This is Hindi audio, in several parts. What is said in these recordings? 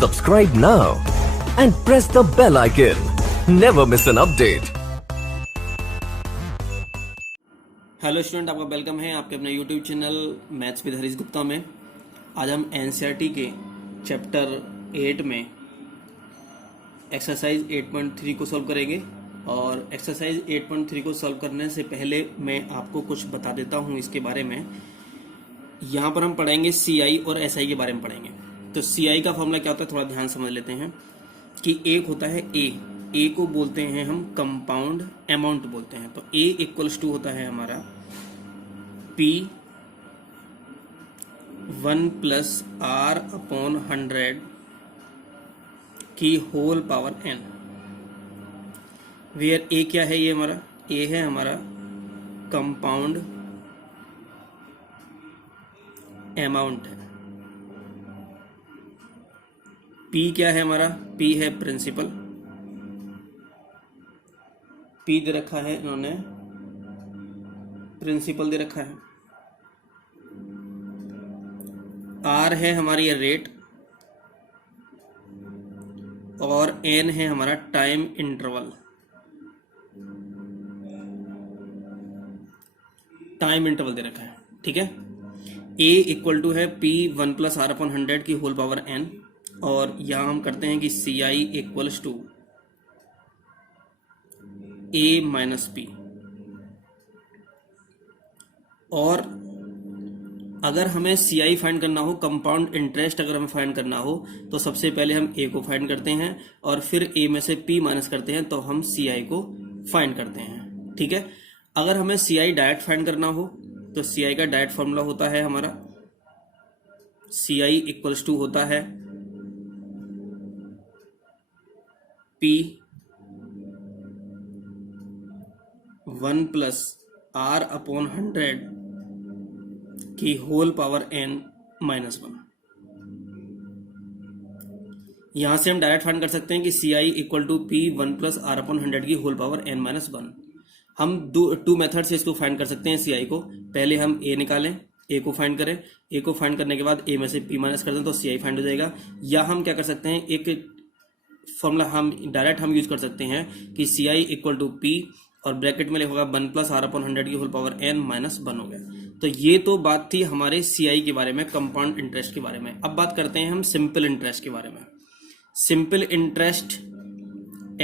Subscribe now and press the bell icon. Never miss an update. Hello student, आपका वेलकम है आपके अपने YouTube channel maths with Harish Gupta में। आज हम एनसीईआरटी के चैप्टर 8 में एक्सरसाइज 8.3 को सॉल्व करेंगे। और एक्सरसाइज 8.3 को सॉल्व करने से पहले मैं आपको कुछ बता देता हूँ इसके बारे में। यहाँ पर हम पढ़ेंगे सीआई और एसआई के बारे में पढ़ेंगे। तो सीआई का फॉर्मूला क्या होता है, थोड़ा ध्यान समझ लेते हैं कि एक होता है ए को बोलते हैं हम कंपाउंड अमाउंट बोलते हैं। तो ए इक्वल्स टू होता है हमारा P 1 प्लस R अपॉन 100 की होल पावर n। वेयर ए क्या है, ये हमारा ए है हमारा कंपाउंड अमाउंट है। P क्या है हमारा, P है प्रिंसिपल, P दे रखा है इन्होंने, प्रिंसिपल दे रखा है। R है हमारी रेट और N है हमारा टाइम इंटरवल। टाइम इंटरवल दे रखा है, ठीक है। A इक्वल टू है P 1 प्लस R अपॉन 100 की होल पावर n। और यहां हम करते हैं कि CI equals to A minus P। और अगर हमें CI फाइंड करना हो, कंपाउंड इंटरेस्ट अगर हमें फाइंड करना हो, तो सबसे पहले हम A को फाइंड करते हैं और फिर A में से P माइनस करते हैं तो हम CI को फाइंड करते हैं, ठीक है। अगर हमें CI डायरेक्ट फाइंड करना हो तो CI का डायरेक्ट फॉर्मूला होता है हमारा CI इक्वल्स टू होता है P 1 प्लस R अपॉन 100 की होल पावर n माइनस 1। यहां से हम डायरेक्ट फाइंड कर सकते हैं कि CI equal to P 1 plus R upon 100 की होल पावर n माइनस 1। हम टू मेथड से इसको फाइंड कर सकते हैं CI को। पहले हम A निकालें, A को फाइंड करें, A को फाइंड करने के बाद A में से P माइनस कर दें तो CI फाइंड हो जाएगा। या हम क्या कर सकते हैं, एक फॉर्मूला हम डायरेक्ट यूज कर सकते हैं कि CI इक्वल टू P और ब्रैकेट में लिखा 1 प्लस R अपॉन 100 की होल पावर n माइनस 1 हो गया। तो ये तो बात थी हमारे CI के बारे में, कंपाउंड इंटरेस्ट के बारे में। अब बात करते हैं हम सिंपल इंटरेस्ट के बारे में। सिंपल इंटरेस्ट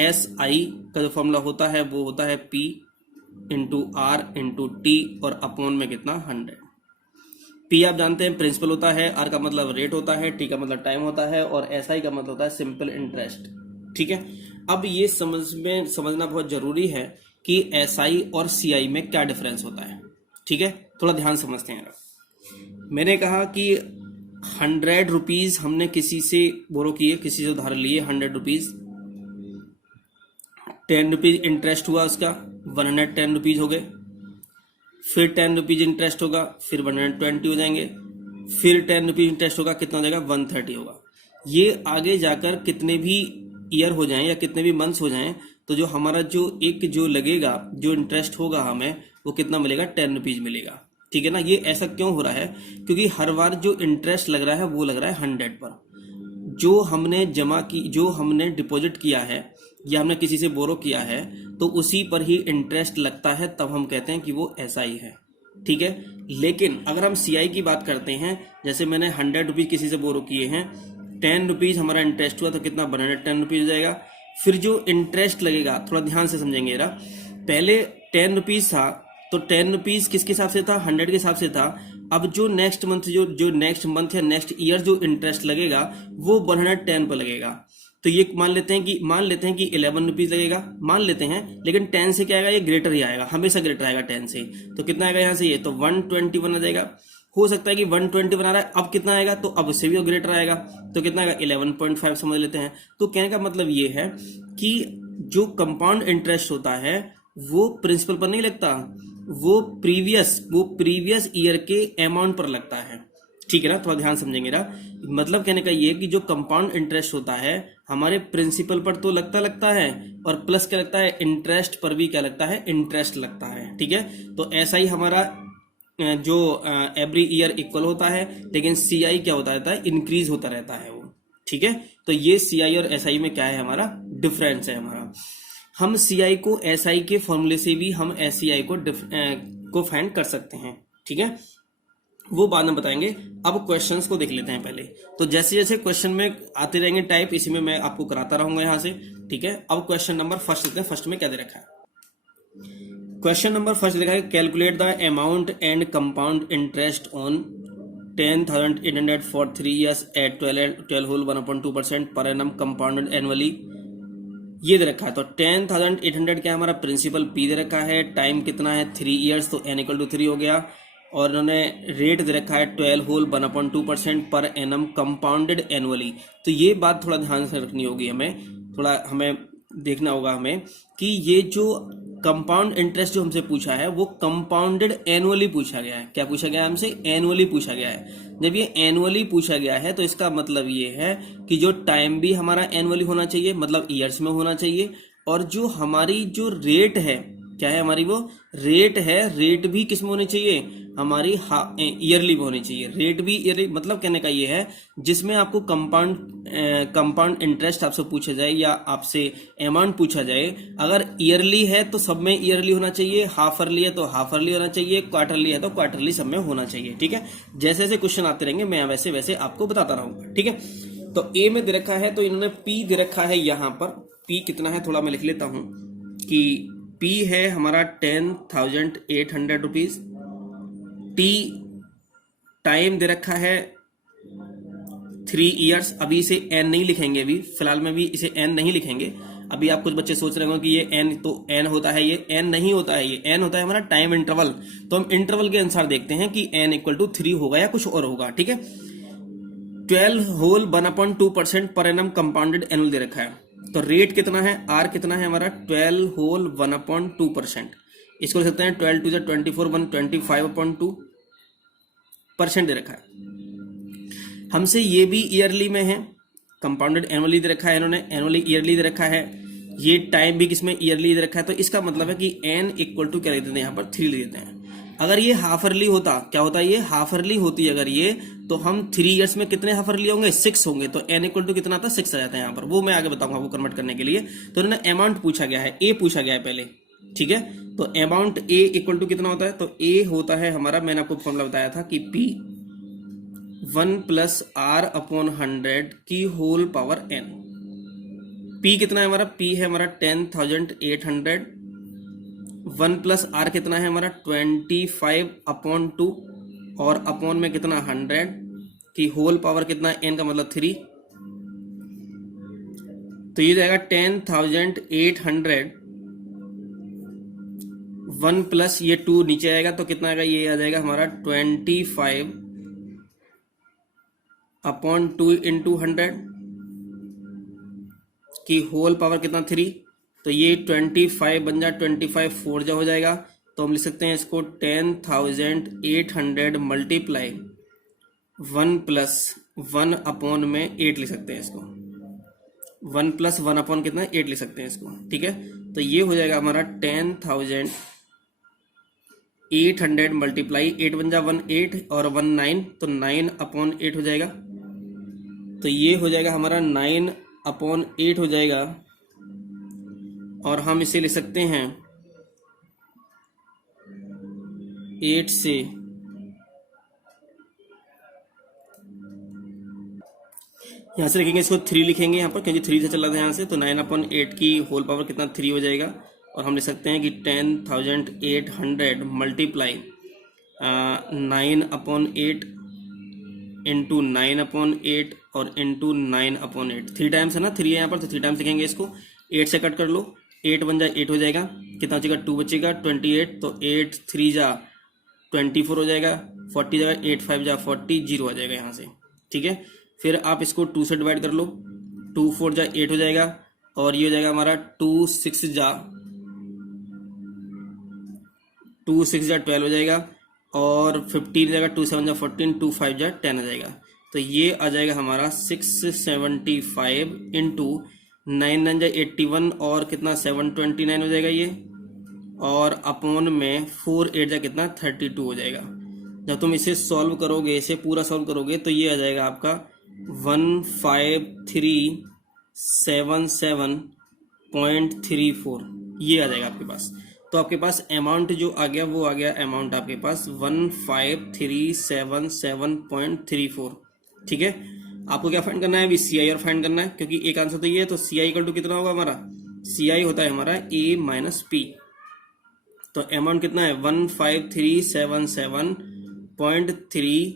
SI का जो फॉर्मूला होता है वो होता है P into R into T और अपॉन में कितना 100। P आप जानते हैं प्रिंसिपल होता है, R का मतलब रेट होता है, T का मतलब टाइम होता है और SI का मतलब होता है सिंपल इंटरेस्ट, ठीक है। अब ये समझना बहुत जरूरी है कि SI और CI में क्या डिफरेंस होता है, ठीक है। थोड़ा ध्यान समझते हैं। मैंने कहा कि 100 रुपीज हमने किसी से बोरो किए, किसी से उधार लिए 100 रुपीज, 10 रुपीज इंटरेस्ट हुआ उसका, 110 रुपीज हो गए। फिर 10 रुपीज इंटरेस्ट होगा, फिर 120 हो जाएंगे, फिर 10 रुपीज इंटरेस्ट होगा, कितना हो जाएगा 130 होगा। ये आगे जाकर कितने भी ईयर हो जाएं या कितने भी मंथ्स हो जाएं तो जो हमारा जो लगेगा, जो इंटरेस्ट होगा हमें, वो कितना मिलेगा, 10 रुपीज मिलेगा, ठीक है ना। ये ऐसा क्यों हो रहा है, क्योंकि हर बार जो इंटरेस्ट लग रहा है वो लग रहा है 100 पर। जो हमने जमा की, जो हमने डिपॉजिट किया है या हमने किसी से बोरो किया है तो उसी पर ही इंटरेस्ट लगता है, तब हम कहते हैं कि वो SI है, ठीक है। लेकिन अगर हम CI की बात करते हैं, जैसे मैंने 100 रुपीज किसी से बोरो किए हैं, 10 रुपीज हमारा इंटरेस्ट हुआ तो कितना 110 रुपीज हो जाएगा। फिर जो इंटरेस्ट लगेगा, थोड़ा ध्यान से समझेंगे जरा। पहले 10 रुपीज था तो 10 रुपीज किसके हिसाब से था, 100 के हिसाब से था। अब जो नेक्स्ट मंथ जो नेक्स्ट मंथ या नेक्स्ट ईयर जो इंटरेस्ट लगेगा वो 110 पर लगेगा। तो ये मान लेते हैं कि 11 रुपीज लगेगा, मान लेते हैं। लेकिन 10 से क्या आएगा, ये ग्रेटर ही आएगा, हमेशा ग्रेटर आएगा 10 से। तो कितना आएगा यहाँ से, ये तो 121 आ जाएगा। हो सकता है कि 120 बना रहा है, अब कितना आएगा, तो अब उससे भी ग्रेटर आएगा, तो कितना आएगा 11.5 समझ लेते हैं। तो कहने का मतलब ये है कि जो कंपाउंड इंटरेस्ट होता है वो प्रिंसिपल पर नहीं लगता, वो प्रीवियस ईयर के अमाउंट पर लगता है, ठीक है ना। थोड़ा ध्यान समझेंगे ना। मतलब कहने का ये कि जो कंपाउंड इंटरेस्ट होता है हमारे प्रिंसिपल पर तो लगता है और प्लस क्या लगता है, इंटरेस्ट पर भी क्या लगता है, इंटरेस्ट लगता है, ठीक है। तो ऐसा ही हमारा जो एवरी ईयर इक्वल होता है, लेकिन CI क्या होता रहता है, इंक्रीज होता रहता है वो, ठीक है, तो ये CI और SI में क्या है हमारा डिफरेंस है हमारा। हम CI को SI के फॉर्मूले से भी हम SCI को फाइंड कर सकते हैं, ठीक है, वो बाद में बताएंगे। अब क्वेश्चंस को देख लेते हैं पहले। तो जैसे जैसे क्वेश्चन में आते रहेंगे टाइप, इसी में मैं आपको कराता रहूंगा यहाँ से, ठीक है। अब क्वेश्चन नंबर फर्स्ट लेते हैं। फर्स्ट में क्या दे रखा है? क्वेश्चन नंबर फर्स्ट लिखा है calculate the amount and compound interest on 10,800 for 3 years at 12 whole 1/2% per annum compounded annually. ये दे रखा है। तो 10,800 क्या हमारा प्रिंसिपल P दे रखा है, टाइम कितना है 3 years, तो n = 3 हो गया, और उन्होंने रेट दे रखा है 12 whole 1/2% per annum compounded annually. तो ये बात थोड़ा ध्यान से रखनी होगी हमें देखना होगा हमें कि ये जो कंपाउंड इंटरेस्ट जो हमसे पूछा है वो कंपाउंडेड एनुअली पूछा गया है। क्या पूछा गया है हमसे? एनुअली पूछा गया है। जब ये एनुअली पूछा गया है तो इसका मतलब ये है कि जो टाइम भी हमारा एनुअली होना चाहिए, मतलब ईयर्स में होना चाहिए, और जो हमारी जो रेट है, क्या है हमारी वो रेट है, रेट भी किस में होनी चाहिए? हमारी ईयरली में होनी चाहिए। रेट भी ईयरली, मतलब कहने का ये है जिसमें आपको कंपाउंड इंटरेस्ट आपसे पूछा जाए या आपसे अमाउंट पूछा जाए, अगर ईयरली है तो सब में ईयरली होना चाहिए, हाफ ईयरली है तो हाफ ईयरली होना चाहिए, क्वार्टरली है तो क्वार्टरली सब में होना चाहिए, ठीक है। जैसे जैसे क्वेश्चन आते रहेंगे मैं वैसे वैसे आपको बताता रहूंगा, ठीक है। तो ए में दे रखा है, तो इन्होंने P दे रखा है यहाँ पर। P कितना है थोड़ा मैं लिख लेता हूं कि P है हमारा 10,800 रुपीज। T टाइम दे रखा है 3 years। अभी इसे n नहीं लिखेंगे, अभी फिलहाल में भी इसे n नहीं लिखेंगे। अभी आप कुछ बच्चे सोच रहे होंगे कि ये n तो n होता है, ये n नहीं होता है, ये n होता है हमारा टाइम इंटरवल। तो हम इंटरवल के अनुसार देखते हैं कि n = 3 होगा या कुछ और होगा, ठीक है। 12 whole 1/2% per annum compounded annual दे रखा है। तो रेट कितना है, R कितना है हमारा 12 होल 1/2%। इसको लिख सकते हैं 12 × 2 = 24, 125/2% दे रखा है। हमसे ये भी ईयरली में है, कंपाउंडेड एनुअली दे रखा है इन्होंने, एनुअली ईयरली दे रखा है। ये टाइम भी किसमें ईयरली दे रखा है। तो इसका मतलब है कि n = क्या लिख देते हैं यहाँ पर 3 लिख देते हैं। अगर ये हाफ ईयरली होता, क्या होता है, ये हाफ ईयरली होती अगर ये, तो हम 3 years में कितने हाफ ईयरली होंगे? 6 होंगे। तो n = कितना आता है? 6 आ जाता है यहाँ पर। वो मैं आगे बताऊंगा वो कन्वर्ट करने के लिए। तो इन्होंने अमाउंट पूछा गया है, A पूछा गया है पहले, ठीक है। तो अमाउंट A = कितना होता है? तो A होता है हमारा, मैंने आपको फॉर्मूला बताया था कि P 1 + R/100 की होल पावर n। P कितना है हमारा? P है हमारा 10,800। 1 + R कितना है हमारा? 25/2, और अपॉन में कितना 100 की होल पावर कितना? n का मतलब 3। तो ये जाएगा 10,800। 1 प्लस ये 2 नीचे आएगा तो कितना आएगा? ये आ जाएगा हमारा 25/2 × 100 की होल पावर कितना? 3। तो ये 25 बन जा, 25 4 जा हो जाएगा। तो हम लिख सकते हैं इसको 10,800 मल्टीप्लाई 1 + 1/में 8 लिख सकते हैं इसको। 1 + 1/, कितना? 8 लिख सकते हैं इसको, ठीक है। तो ये हो जाएगा हमारा 10,800 मल्टीप्लाई 8 बन जा 1 8 और 1 9, तो 9/8 हो जाएगा। तो ये हो जाएगा हमारा 9/8 हो जाएगा। और हम इसे लिख सकते हैं 8 से यहां से लिखेंगे इसको 3 लिखेंगे यहाँ पर, क्योंकि 3 से चला था यहाँ से। तो 9/8 की होल पावर कितना? 3 हो जाएगा। और हम लिख सकते हैं कि 10,800 मल्टीप्लाई 9/8 इंटू 9/8 और इंटू 9/8। 3 टाइम्स है ना, 3 है यहाँ पर, तो 3 टाइम्स लिखेंगे इसको। 8 से कट कर लो, 8 बन जाए 8 हो जाएगा। कितना बचेगा? 2 बचेगा। 28, तो 8 3 जा 24 हो जाएगा। 40 जगह 8 5 जा 40, 0 आ जाएगा यहाँ से, ठीक है। फिर आप इसको 2 से डिवाइड कर लो, 2 4 जा 8 हो जाएगा। और ये हो जाएगा हमारा 2 6 जा 12 हो जाएगा। और 15 जगह 2 7 जा 14, 2 5 जा 10 आ जाएगा। तो ये आ जाएगा हमारा 675 इंटू 9 9 जा 81 और कितना 729 हो जाएगा ये। और अपॉन में 4 8 जा कितना 32 हो जाएगा। जब तुम इसे सॉल्व करोगे, इसे पूरा सॉल्व करोगे, तो ये आ जाएगा आपका 1537.34 ये आ जाएगा आपके पास। तो आपके पास अमाउंट जो आ गया वो आ गया अमाउंट आपके पास 1537.34। ठीक है, आपको क्या फाइंड करना है अभी? सी आई और फाइंड करना है, क्योंकि एक आंसर तो ये है। तो सी आई इक्वल टू कितना होगा हमारा? सी आई होता है हमारा ए माइनस पी। तो अमाउंट कितना है? 1537.3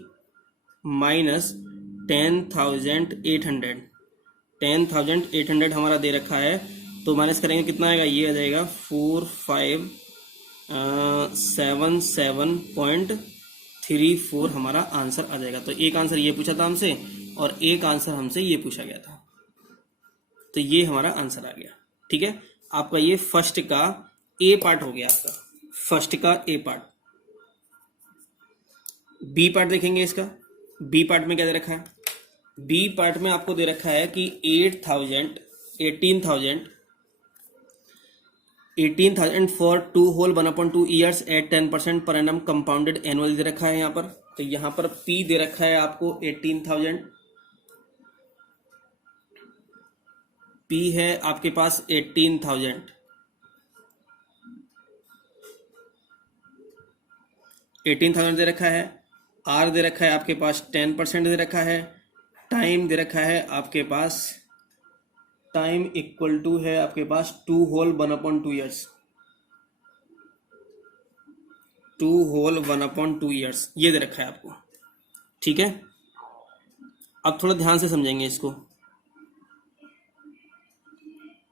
माइनस 10,800। 10,800 हमारा दे रखा है, तो माइनस करेंगे कितना आएगा? ये आ जाएगा 4577.34 हमारा आंसर आ जाएगा। तो एक आंसर ये पूछा था हमसे और एक आंसर हमसे ये पूछा गया था, तो ये हमारा आंसर आ गया। ठीक है, आपका ये फर्स्ट का ए पार्ट हो गया, आपका फर्स्ट का ए पार्ट। बी पार्ट देखेंगे इसका। बी पार्ट में क्या दे रखा है? बी पार्ट में आपको दे रखा है कि 18,000 फॉर 2 होल 1/2 ईयर्स एट 10% पर एनम कंपाउंडेड एनुअल दे रखा है यहाँ पर। तो यहाँ पर पी दे रखा है आपको 18,000, पी है आपके पास 18,000 दे रखा है। आर दे रखा है आपके पास 10% दे रखा है। टाइम दे रखा है आपके पास, टाइम इक्वल टू है आपके पास 2 होल 1/2 ईयर्स। 2 होल 1/2 ईयर्स ये दे रखा है आपको। ठीक है, अब थोड़ा ध्यान से समझेंगे इसको।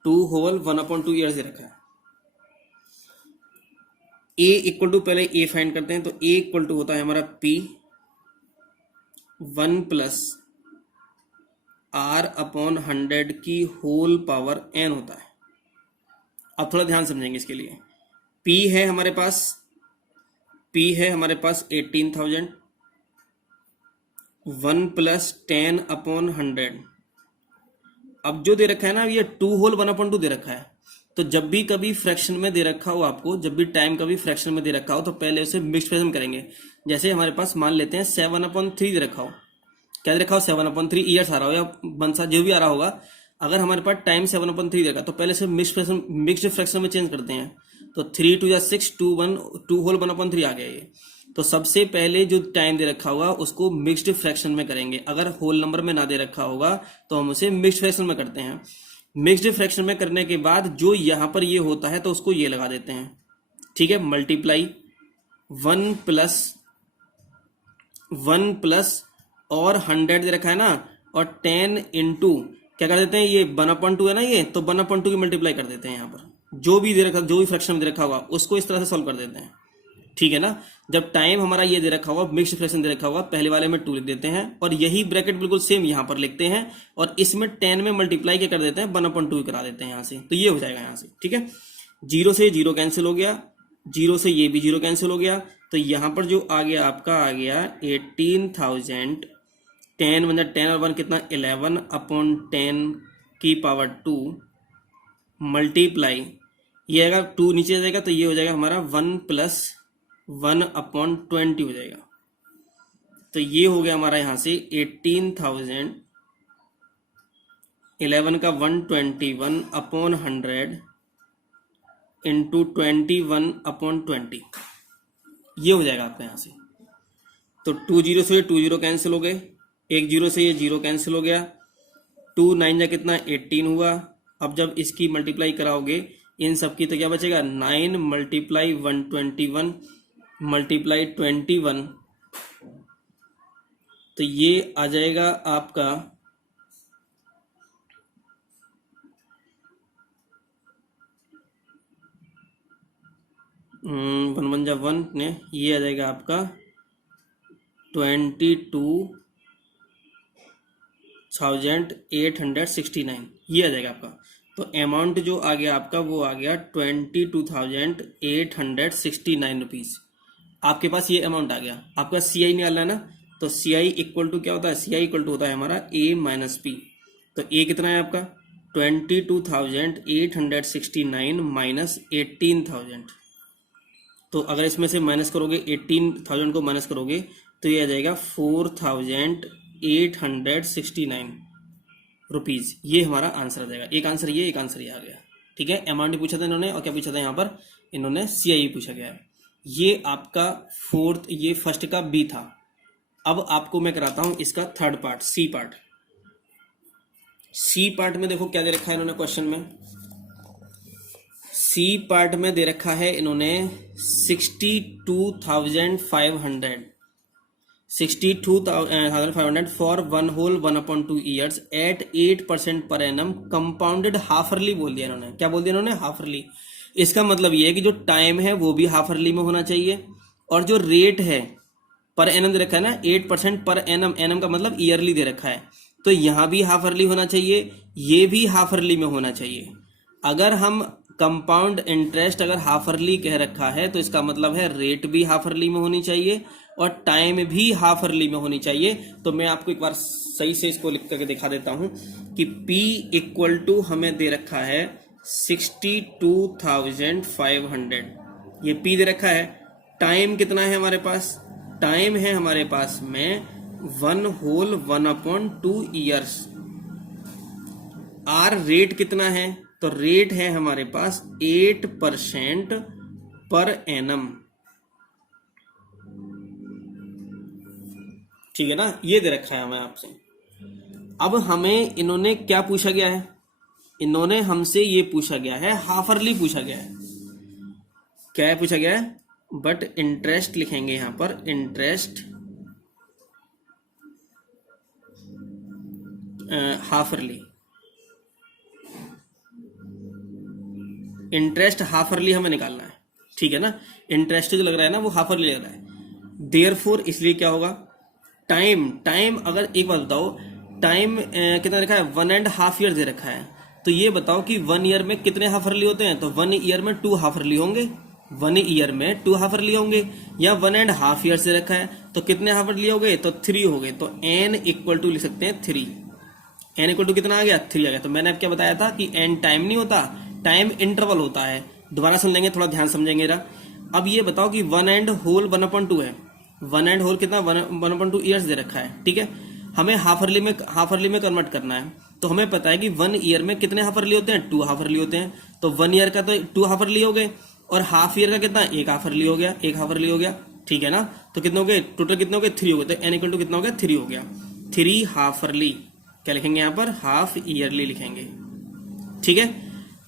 2 होल 1/2 ईयर्स दे रखा है। ए इक्वल टू, पहले ए फाइंड करते हैं। तो ए इक्वल टू होता है हमारा पी 1 प्लस आर अपॉन 100 की होल पावर एन होता है। अब थोड़ा ध्यान समझेंगे इसके लिए। पी है हमारे पास 18,000, 1 प्लस 10 अपॉन 100। अब जो दे रखा है ना, ये 2 होल 1/2 दे रखा है। तो जब भी कभी फ्रैक्शन में दे रखा हो आपको, जब भी टाइम कभी फ्रैक्शन में दे रखा हो, तो पहले उसे मिक्स्ड फ्रैक्शन करेंगे। जैसे हमारे पास मान लेते हैं 7/3 दे रखा हो। क्या दे रखा हो? 7/3 ईयर्स आ रहा हो या बनसा जो भी आ रहा होगा। अगर हमारे पास टाइम 7/3 देगा तो पहले से मिक्स्ड फ्रैक्शन में चेंज करते हैं। तो 3 2 6 2 होल 1/3 आ गया ये। तो सबसे पहले जो टाइम दे रखा होगा उसको मिक्स्ड फ्रैक्शन में करेंगे। अगर होल नंबर में ना दे रखा होगा तो हम उसे मिक्स्ड फ्रैक्शन में करते हैं। मिक्स्ड फ्रैक्शन में करने के बाद जो यहां पर ये होता है तो उसको ये लगा देते हैं। ठीक है, मल्टीप्लाई 1 प्लस और 100 दे रखा है ना, और 10 इंटू क्या कर देते हैं? ये 1/2 है ना ये, तो 1/2 की मल्टीप्लाई कर देते हैं। यहाँ पर जो भी दे रखा, जो भी फ्रैक्शन में दे रखा होगा उसको इस तरह से सॉल्व कर देते हैं। ठीक है ना, जब टाइम हमारा ये दे रखा होगा, मिक्स्ड फ्रैक्शन दे रखा होगा, पहले वाले में 2 लिख देते हैं और यही ब्रैकेट बिल्कुल सेम यहाँ पर लिखते हैं और इसमें 10 में मल्टीप्लाई क्या कर देते हैं? 1/2 करा देते हैं यहाँ से। तो ये हो जाएगा यहाँ से। ठीक है, 0 से 0 कैंसिल हो गया, 0 से ये भी 0 कैंसिल हो गया। तो यहाँ पर जो आ गया आपका आ गया 18,000। 10 मतलब 10 और 1 कितना? 11/10 की पावर 2 मल्टीप्लाई, ये आएगा 2 नीचे जाएगा तो ये हो जाएगा हमारा 1 प्लस 1/20 हो जाएगा। तो ये हो गया हमारा यहाँ से 18,000, 11 का 121/100 इंटू 21/20, ये हो जाएगा आपका यहाँ से। तो 2 0 से 2 0 कैंसिल हो गए, 1 0 से ये 0 कैंसिल हो गया, 2 9 जा कितना? 18 हुआ। अब जब इसकी मल्टीप्लाई कराओगे इन सब की तो क्या बचेगा? 9 मल्टीप्लाई 121 मल्टीप्लाई 21, तो ये आ जाएगा आपका 1 1 जा 1 ने, ये आ जाएगा आपका 22,869, ये आ जाएगा आपका। तो अमाउंट जो आ गया आपका वो आ गया 22,869 रुपीज। आपके पास ये अमाउंट आ गया। आपका सी आई निकालना है ना, तो सी आई इक्वल टू क्या होता है? सी आई इक्वल टू होता है हमारा ए माइनस पी। तो ए कितना है आपका? 22,869 माइनस 18,000। तो अगर इसमें से माइनस करोगे 18,000 को माइनस करोगे तो ये आ जाएगा 4,000 869 रुपीज। ये हमारा आंसर आ जाएगा। एक आंसर ये, एक आंसर ये आ गया। ठीक है, अमाउंट पूछा था इन्होंने और क्या पूछा था यहाँ पर, इन्होंने CIE पूछा गया है। ये आपका ये फर्स्ट का बी था। अब आपको मैं कराता हूं इसका third part, C part. C part में देखो क्या दे रखा है इन्होंने क्वेश्चन में। सी पार्ट में दे रखा है इन्होंने 62,500 फॉर 1 होल 1/2 ईयर्स एट 8% पर एनम कंपाउंडेड हाफरली बोल दिया इन्होंने। क्या बोल दिया इन्होंने? हाफरली। इसका मतलब ये है कि जो टाइम है वो भी हाफरली में होना चाहिए और जो रेट है पर एनम दे रखा है ना 8% पर एनम, एनम का मतलब ईयरली दे रखा है, तो यहां भी हाफरली होना चाहिए, ये भी हाफरली में होना चाहिए। अगर हम कंपाउंड इंटरेस्ट अगर हाफरली कह रखा है तो इसका मतलब है रेट भी हाफरली में होनी चाहिए और टाइम भी हाफरली में होनी चाहिए। तो मैं आपको एक बार सही से इसको लिख करके दिखा देता हूं कि P इक्वल टू हमें दे रखा है 62,500, ये P दे रखा है। टाइम कितना है हमारे पास? टाइम है हमारे पास में 1 होल 1/2 ईयर्स। आर रेट कितना है? तो रेट है हमारे पास 8% पर एनम। ठीक है ना, ये दे रखा है हमें आपसे। अब हमें इन्होंने क्या पूछा गया है? इन्होंने हमसे ये पूछा गया है, हाफरली पूछा गया है। क्या है पूछा गया है? बट इंटरेस्ट लिखेंगे यहां पर, इंटरेस्ट हाफरली। इंटरेस्ट हाफरली हमें निकालना है। ठीक है ना, इंटरेस्ट जो लग रहा है ना वो हाफरली लग रहा है। देयरफॉर इसलिए क्या होगा, टाइम अगर एक बात बताओ, टाइम कितना रखा है? 1.5 ईयर दे रखा है। तो ये बताओ कि 1 ईयर में कितने हाफरली होते हैं? तो 1 ईयर में 2 हाफरली होंगे, 1 ईयर में 2 हाफरली होंगे। या 1.5 ईयर से रखा है तो कितने हाफरली हो गए? तो 3 हो गए। तो n इक्वल टू लिख सकते हैं 3। n इक्वल टू कितना आ गया? 3 आ गया। तो मैंने अब क्या बताया था कि n टाइम नहीं होता, टाइम इंटरवल होता है। दोबारा सुन लेंगे, थोड़ा ध्यान समझेंगे जरा। अब ये बताओ कि 1 एंड होल 1/2 है। 1 एंड होल कितना? 1/2 ईयर्स दे रखा है। ठीक है, हमें हाफरली में कन्वर्ट करना है। तो हमें पता है कि 1 ईयर में कितने हाफरली होते हैं? 2 हाफरली होते हैं। तो 1 ईयर का तो 2 हाफरली हो गए और हाफ ईयर का कितना? 1 हाफरली हो गया, 1 हाफरली हो गया। ठीक है ना, तो कितने हो गए टोटल? कितने हो गए? 3 हो गए। तो n इक्वल टू कितना हो गया? 3 हो गया। 3 हाफरली। क्या लिखेंगे यहाँ पर? हाफ ईयरली लिखेंगे। ठीक है,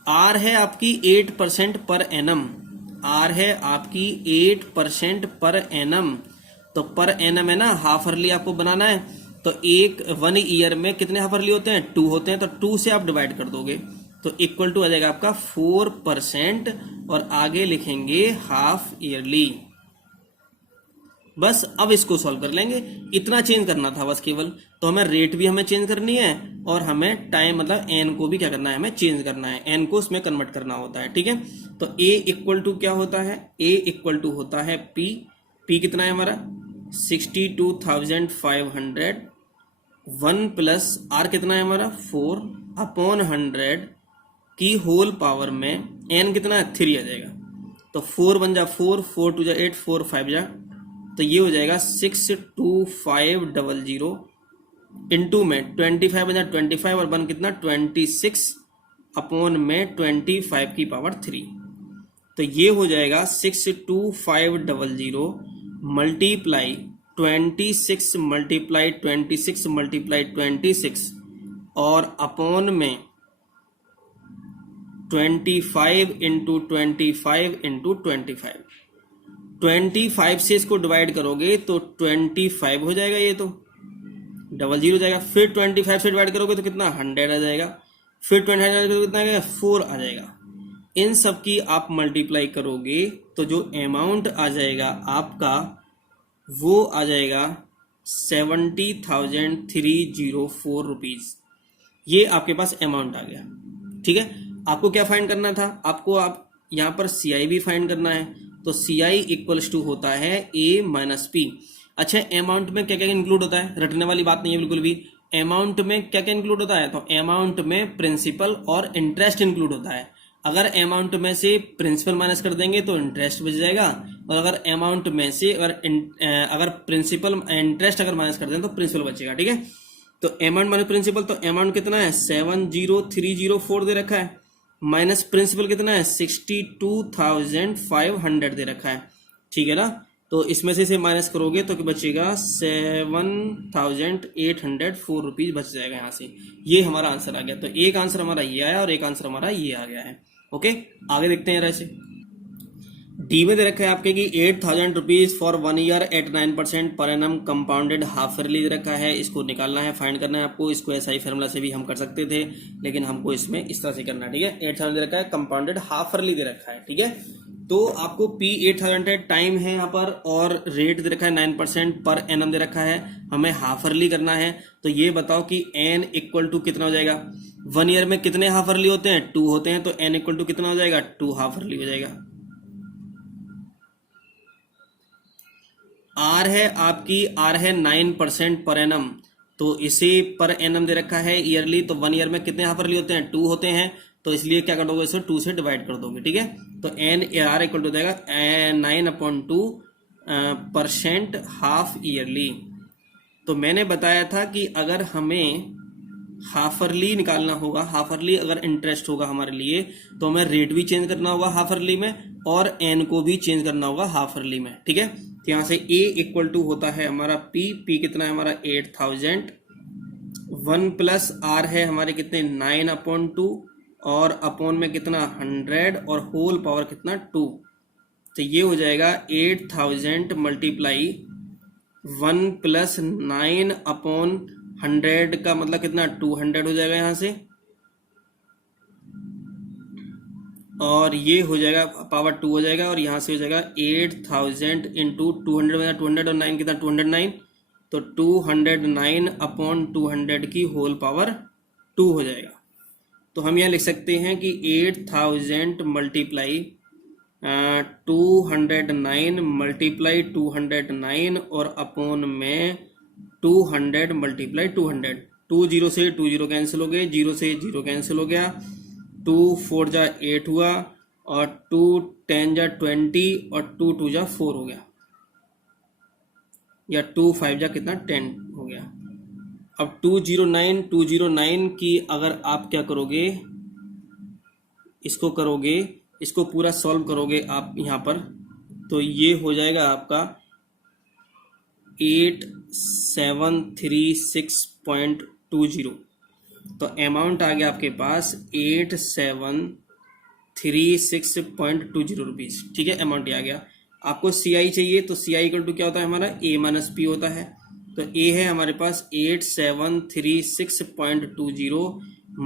आर है आपकी 8% पर एनम। आर है आपकी 8% पर एनम। तो पर एनम है ना, हाफरली आपको बनाना है। तो 1 ईयर में कितने हाफरली होते हैं? 2 होते हैं। तो 2 से आप डिवाइड कर दोगे तो इक्वल टू आ जाएगा आपका 4% और आगे लिखेंगे हाफ ईयरली। बस अब इसको सॉल्व कर लेंगे। इतना चेंज करना था बस केवल। तो हमें रेट भी हमें चेंज करनी है और हमें टाइम मतलब एन को भी क्या करना है? हमें चेंज करना है, एन को उसमें कन्वर्ट करना होता है। ठीक है, तो ए इक्वल टू क्या होता है? ए इक्वल टू होता है पी। पी कितना है हमारा? 62,500। 1 प्लस आर कितना है हमारा? 4/100 की होल पावर में एन कितना है? 3 आ जाएगा। तो 4 बन जा 4, 4 2 जा 8, 4 5 जा, तो ये हो जाएगा 62500 इंटू में 25 बन जा 25 और 1 कितना? 26 अपॉन में 25 की पावर 3। तो ये हो जाएगा 62500 मल्टीप्लाई 26 मल्टीप्लाई 26 मल्टीप्लाई 26 और अपॉन में 25 इंटू 25 इंटू 25। 25 से इसको डिवाइड करोगे तो 25 हो जाएगा, ये तो 00 हो जाएगा। फिर 25 से डिवाइड करोगे तो कितना? 100 आ जाएगा। फिर 25 तो कितना आ जाएगा? 4 आ जाएगा। इन सब की आप मल्टीप्लाई करोगे तो जो अमाउंट आ जाएगा आपका वो आ जाएगा 70,304 रुपीज। ये आपके पास अमाउंट आ गया। ठीक है, आपको क्या फाइंड करना था? आपको आप यहाँ पर CI भी फाइंड करना है। तो CI इक्वल्स टू होता है A माइनस P। अच्छा, अमाउंट में क्या क्या इंक्लूड होता है? रटने वाली बात नहीं है बिल्कुल भी। अमाउंट में क्या क्या इंक्लूड होता है? तो अमाउंट में प्रिंसिपल और इंटरेस्ट इंक्लूड होता है। अगर अमाउंट में से प्रिंसिपल माइनस कर देंगे तो इंटरेस्ट बच जाएगा, और अगर अमाउंट में से अगर प्रिंसिपल इंटरेस्ट अगर माइनस कर दें तो प्रिंसिपल बचेगा। ठीक है, तो अमाउंट माइनस प्रिंसिपल, तो अमाउंट कितना है 70304 दे रखा है, माइनस प्रिंसिपल कितना है 62,500 दे रखा है। ठीक है ना, तो इसमें से इसे माइनस करोगे तो बचेगा 7,804 रुपीज बच जाएगा यहाँ से। ये हमारा आंसर आ गया। तो एक आंसर हमारा ये आया और एक आंसर हमारा ये आ गया है। ओके, आगे देखते हैं। ऐसे डी में दे रखा है आपके कि 8,000 rupees for 1 year at 9% per annum compounded half yearly दे रखा है। इसको निकालना है, फाइंड करना है आपको। इसको एसआई फार्मूला से भी हम कर सकते थे, लेकिन हमको इसमें इस तरह से करना है। ठीक है, 8,000 दे रखा है, कंपाउंडेड हाफ ईयरली दे रखा है। ठीक है, तो आपको पी 8,000 है, टाइम है यहाँ पर, और रेट दे रखा है 9% पर एनम दे रखा है। हमें हाफ ईयरली करना है, तो ये बताओ कि एन इक्वल टू कितना हो जाएगा। 1 ईयर में कितने हाफ ईयरली होते हैं, 2 होते हैं, तो एन इक्वल टू कितना हो जाएगा, 2 हाफ ईयरली हो जाएगा। आर है आपकी, आर है 9% पर एनम, तो इसे पर एनम दे रखा है ईयरली, तो 1 ईयर में कितने हाफ ईयरली होते हैं, 2 होते हैं, तो इसलिए क्या कर दोगे, इसे 2 से डिवाइड कर दोगे। ठीक है, तो एन आर इक्वल टू जाएगा 9/2% हाफ ईयरली। तो मैंने बताया था कि अगर हमें हाफ ईयरली निकालना होगा, हाफ ईयरली अगर इंटरेस्ट होगा हमारे लिए, तो हमें रेट भी चेंज करना होगा हाफ ईयरली में, और एन को भी चेंज करना होगा हाफ ईयरली में। ठीक है, तो यहाँ से ए इक्वल टू होता है हमारा पी कितना है हमारा 8,000, 1 प्लस आर है हमारे कितने 9/2, और अपॉन में कितना 100, और होल पावर कितना 2, तो ये हो जाएगा 8,000 मल्टीप्लाई 1 प्लस 9/100 का मतलब कितना 200 हो जाएगा यहाँ से, और ये हो जाएगा पावर 2 हो जाएगा, और यहाँ से हो जाएगा 8,000 इंटू 200 200 और 9 कितना 209, तो 209/200 की होल पावर 2 हो जाएगा। तो हम यहाँ लिख सकते हैं कि 8,000 मल्टीप्लाई 209 मल्टीप्लाई 209 और अपॉन में 200 मल्टीप्लाई 200। 2 0 से 2 0 कैंसिल हो गए, 0 से 0 कैंसिल हो गया, 2 4 जा 8 हुआ, और 2 10 जा 20, और 2 2 जा 4 हो गया, या 2 5 जा कितना 10 हो गया। अब 209 की अगर आप क्या करोगे, इसको करोगे, इसको पूरा सॉल्व करोगे आप यहाँ पर, तो ये हो जाएगा आपका 8736.20। तो अमाउंट आ गया आपके पास 8736.20 रुपीज़। ठीक है, अमाउंट आ गया। आपको सी आई चाहिए, तो सी आई इक्वल टू क्या होता है हमारा ए माइनस पी होता है। तो ए है हमारे पास 8736.20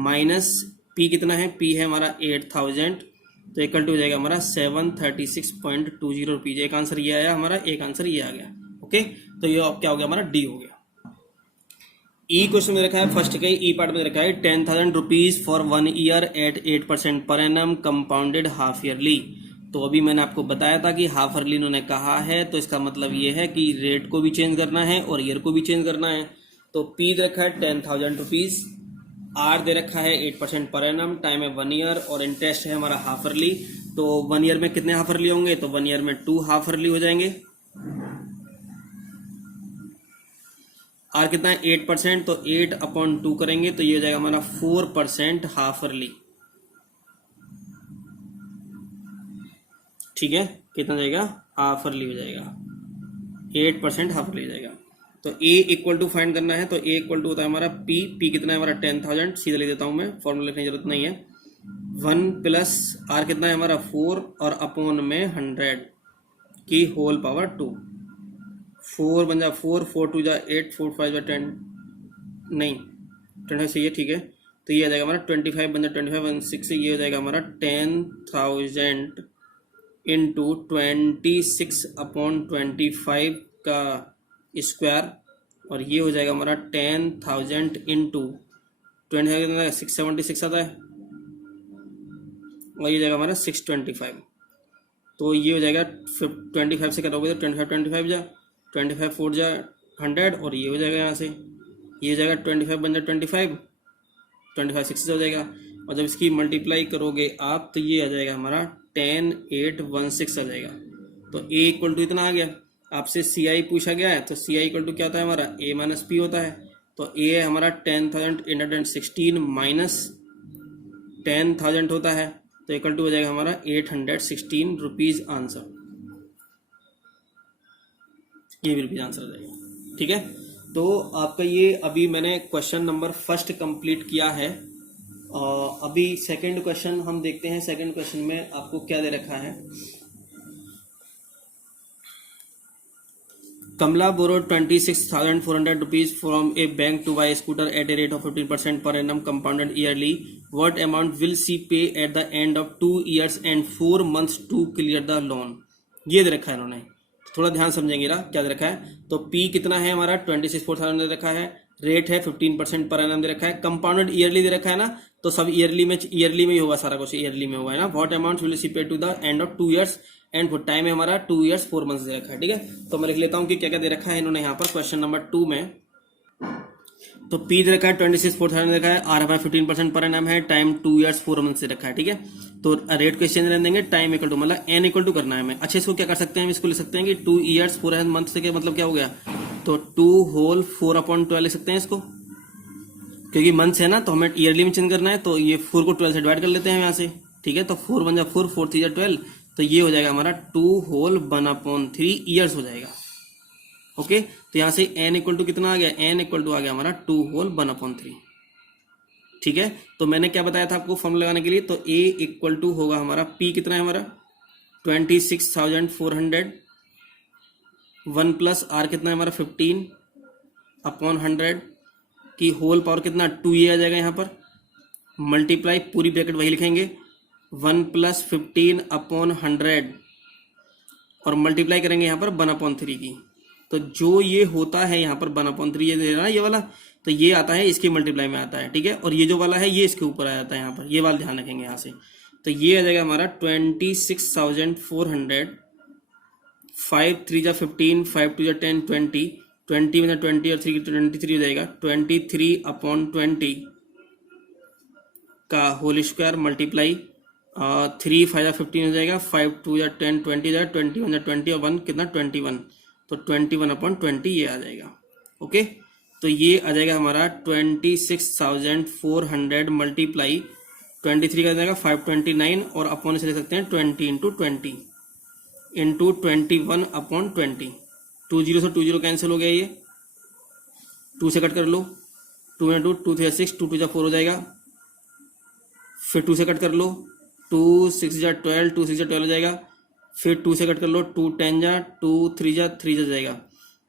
माइनस पी कितना है, पी है हमारा 8,000, तो इक्वल टू हो जाएगा हमारा 736.20 रुपीज। एक आंसर ये आया हमारा, एक आंसर ये आ गया। ओके, तो ये क्या हो गया हमारा डी हो गया। ई क्वेश्चन में रखा है, फर्स्ट के ई पार्ट में रखा है 10,000 रुपीज फॉर 1 ईयर एट 8% पर एनम कंपाउंडेड हाफ ईयरली। तो अभी मैंने आपको बताया था कि हाफ ईयरली इन्होंने कहा है, तो इसका मतलब ये है कि रेट को भी चेंज करना है और ईयर को भी चेंज करना है। तो पी दे रखा है 10,000 रुपीज, आर दे रखा है 8% पर एनम, टाइम है 1 ईयर, और इंटरेस्ट है हमारा हाफ ईयरली। तो 1 ईयर में कितने हाफ ईयरली होंगे, तो 1 ईयर में 2 हाफ ईयरली हो जाएंगे। आर कितना है 8%, तो 8/2 करेंगे तो ये हो जाएगा हमारा 4% हाफ ईयरली। ठीक है, कितना जाएगा हाफ ईयरली हो जाएगा, 8% हाफ ईयरली हो जाएगा। तो ए इक्वल टू फाइंड करना है, तो ए इक्वल टू होता है हमारा पी कितना है हमारा 10,000, सीधा लिख देता हूं मैं, फॉर्मूला लिखने की जरूरत नहीं है। 1 प्लस आर कितना है हमारा 4, और अपॉन में 100 की होल पावर 2। 4 बन जा 4, 4 2 जा 8, 4 5 जा 10, नहीं 25 सही है। ठीक है, तो ये आ जाएगा हमारा 25 बन जा 25 1 6 से, ये हो जाएगा हमारा 10,000 इंटू 26/25 का स्क्वायर, और ये हो जाएगा हमारा 10,000 इंटू 676 आता है, और ये जाएगा हमारा 625। तो ये हो जाएगा 25 से करोगे तो 25 जा 25 4 जा 100, और ये हो जाएगा यहाँ से, ये हो जाएगा 25 बन जा 25 6 से हो जाएगा। और जब इसकी मल्टीप्लाई करोगे आप तो ये आ जाएगा हमारा 10816 आ जाएगा। तो ए इक्वल टू इतना आ गया। आपसे सी आई पूछा गया है तो सी आई इक्वल टू क्या होता है हमारा ए माइनस पी होता है। तो ए है हमारा 10,816 माइनस 10,000 होता है तो इक्वल टू हो जाएगा हमारा 816 रुपीज आंसर। ये भी रुपीज आंसर आ जाएगा। ठीक है, तो आपका ये अभी मैंने क्वेश्चन नंबर फर्स्ट कंप्लीट किया है। अभी सेकंड क्वेश्चन हम देखते हैं। सेकंड क्वेश्चन में आपको क्या दे रखा है। Kamla borrowed 26,400 rupees from a bank to buy a scooter at a rate of 15% per annum compounded yearly. What amount will she pay at the end of 2 years and 4 months to clear the loan? ये दे रखा है इन्होंने, थोड़ा ध्यान समझेंगे ना क्या दे रखा है। तो P कितना है हमारा 26,400 दे रखा है, रेट है 15% पर एनम दे रखा है, कंपाउंडेड ईयरली दे रखा है ना, तो सब ईयरली में ही होगा, सारा कुछ ईयरली में होगा है ना। What amount will she pay to the end of 2 years and time है हमारा 2 years 4 months दे रखा है। ठीक है, तो मैं लिख लेता हूँ कि क्या क्या दे रखा है इन्होंने यहाँ पर क्वेश्चन नंबर 2 में। तो P दे रखा है 26,400 दे रखा है, R हमारा 15% पर एनम है, टाइम 2 years 4 months दे रखा है। ठीक है, तो रेट को एक्सचेंज रहने देंगे, टाइम इक्वल टू मतलब एन इक्वल टू करना है हमें। अच्छा, इसको क्या कर सकते हैं, इसको लिख सकते हैं कि 2 years 4 months से मतलब क्या हो गया, तो 2 whole 4/12 लिख सकते हैं इसको, क्योंकि मंथ्स है ना तो हमें ईयरली में चेंज करना है। तो ये 4 को 12 से डिवाइड कर लेते हैं यहाँ से। ठीक है, तो 4 1 जा 4, 4 3 जा 12, तो ये हो जाएगा हमारा 2 whole 1/3 ईयर्स हो जाएगा। ओके, तो यहाँ से n इक्वल टू कितना आ गया, n इक्वल टू आ गया हमारा 2 whole 1/3। ठीक है, तो मैंने क्या बताया था आपको फॉर्मूला लगाने के लिए, तो a इक्वल टू होगा हमारा p कितना है हमारा 26,400, 1 प्लस r कितना है हमारा 15/100 की होल पावर कितना 2 ये आ जाएगा यहाँ पर, मल्टीप्लाई पूरी ब्रैकेट वही लिखेंगे 1 प्लस 15/100 और मल्टीप्लाई करेंगे यहाँ पर 1/3 की। तो जो ये होता है यहाँ पर 1/3 ये दे रहा है ये वाला, तो ये आता है इसके मल्टीप्लाई में आता है। ठीक है, और ये जो वाला है ये इसके ऊपर आ जाता है यहाँ पर, ये वाला ध्यान रखेंगे यहाँ से। तो ये आ जाएगा हमारा 26,400, 5 3 जा 15, 5 2 जा 10, 20 में 20 और 3 23 हो जाएगा, 23/20 का होल स्क्वायर मल्टीप्लाई 3 5 जा 15 हो जाएगा, 5 2 जा 10, 20 जा 20 1 जा 20 और 1 कितना 21, तो 21/20 ये आ जाएगा। ओके, तो ये आ जाएगा हमारा 26,400 मल्टीप्लाई 23 का जाएगा 529 और अपॉन से ले सकते हैं 20 इंटू 20 इंटू 21/20। 2 0 से 2 0 कैंसिल हो गया, ये 2 से कट कर लो, 2 इंटू 2 3 6, 2 2 जा 4 हो जाएगा, फिर 2 से कट कर लो, 2 6 जा 12, 2 6 जा 12 हो जाएगा, फिर 2 से कट कर लो, 2 10 जा 2 3 जा 3 जा जाएगा।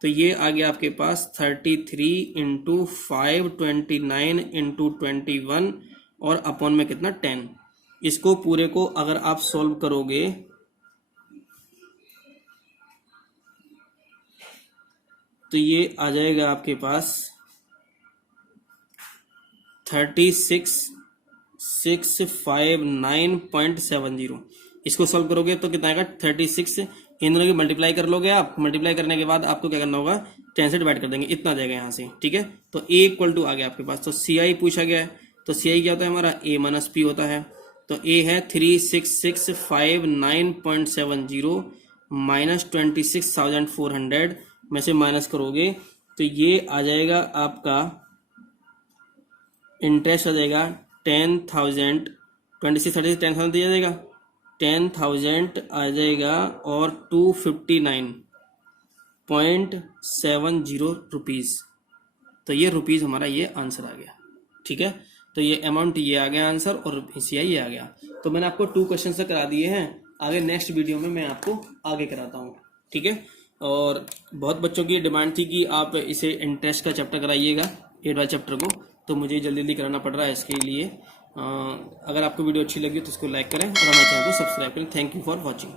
तो ये आ गया आपके पास 33 इंटू 5 29 इंटू 21 और अपॉन में कितना 10। इसको पूरे को अगर आप सॉल्व करोगे तो ये आ जाएगा आपके पास 36,659.70। इसको सॉल्व करोगे तो कितना आएगा 36, इन दोनों की मल्टीप्लाई कर लोगे आप, मल्टीप्लाई करने के बाद आपको क्या करना होगा 10 से डिवाइड कर देंगे, इतना आ जाएगा यहाँ से। ठीक है, तो a इक्वल टू आ गया आपके पास। तो सी आई पूछा गया है, तो सी आई क्या होता है हमारा a माइनस पी होता है। तो a है 36,659.70 माइनस 26,400 में से माइनस करोगे तो ये आ जाएगा आपका इंटरेस्ट आ जाएगा 10,000, 26 30 10,000 दिया जाएगा, 10,000 आ जाएगा और 259.70 रुपीज़। तो ये रुपीज़ हमारा ये आंसर आ गया। ठीक है, तो ये अमाउंट ये आ गया आंसर और PCI ये आ गया। तो मैंने आपको 2 क्वेश्चन से करा दिए हैं, आगे नेक्स्ट वीडियो में मैं आपको आगे कराता हूँ। ठीक है, और बहुत बच्चों की डिमांड थी कि आप इसे इंटरेस्ट का चैप्टर कराइएगा, 8 वाले चैप्टर को, तो मुझे जल्दी जल्दी कराना पड़ रहा है इसके लिए। अगर आपको वीडियो अच्छी लगी तो इसको लाइक करें और हमारे चैनल को सब्सक्राइब करें। Thank you for watching.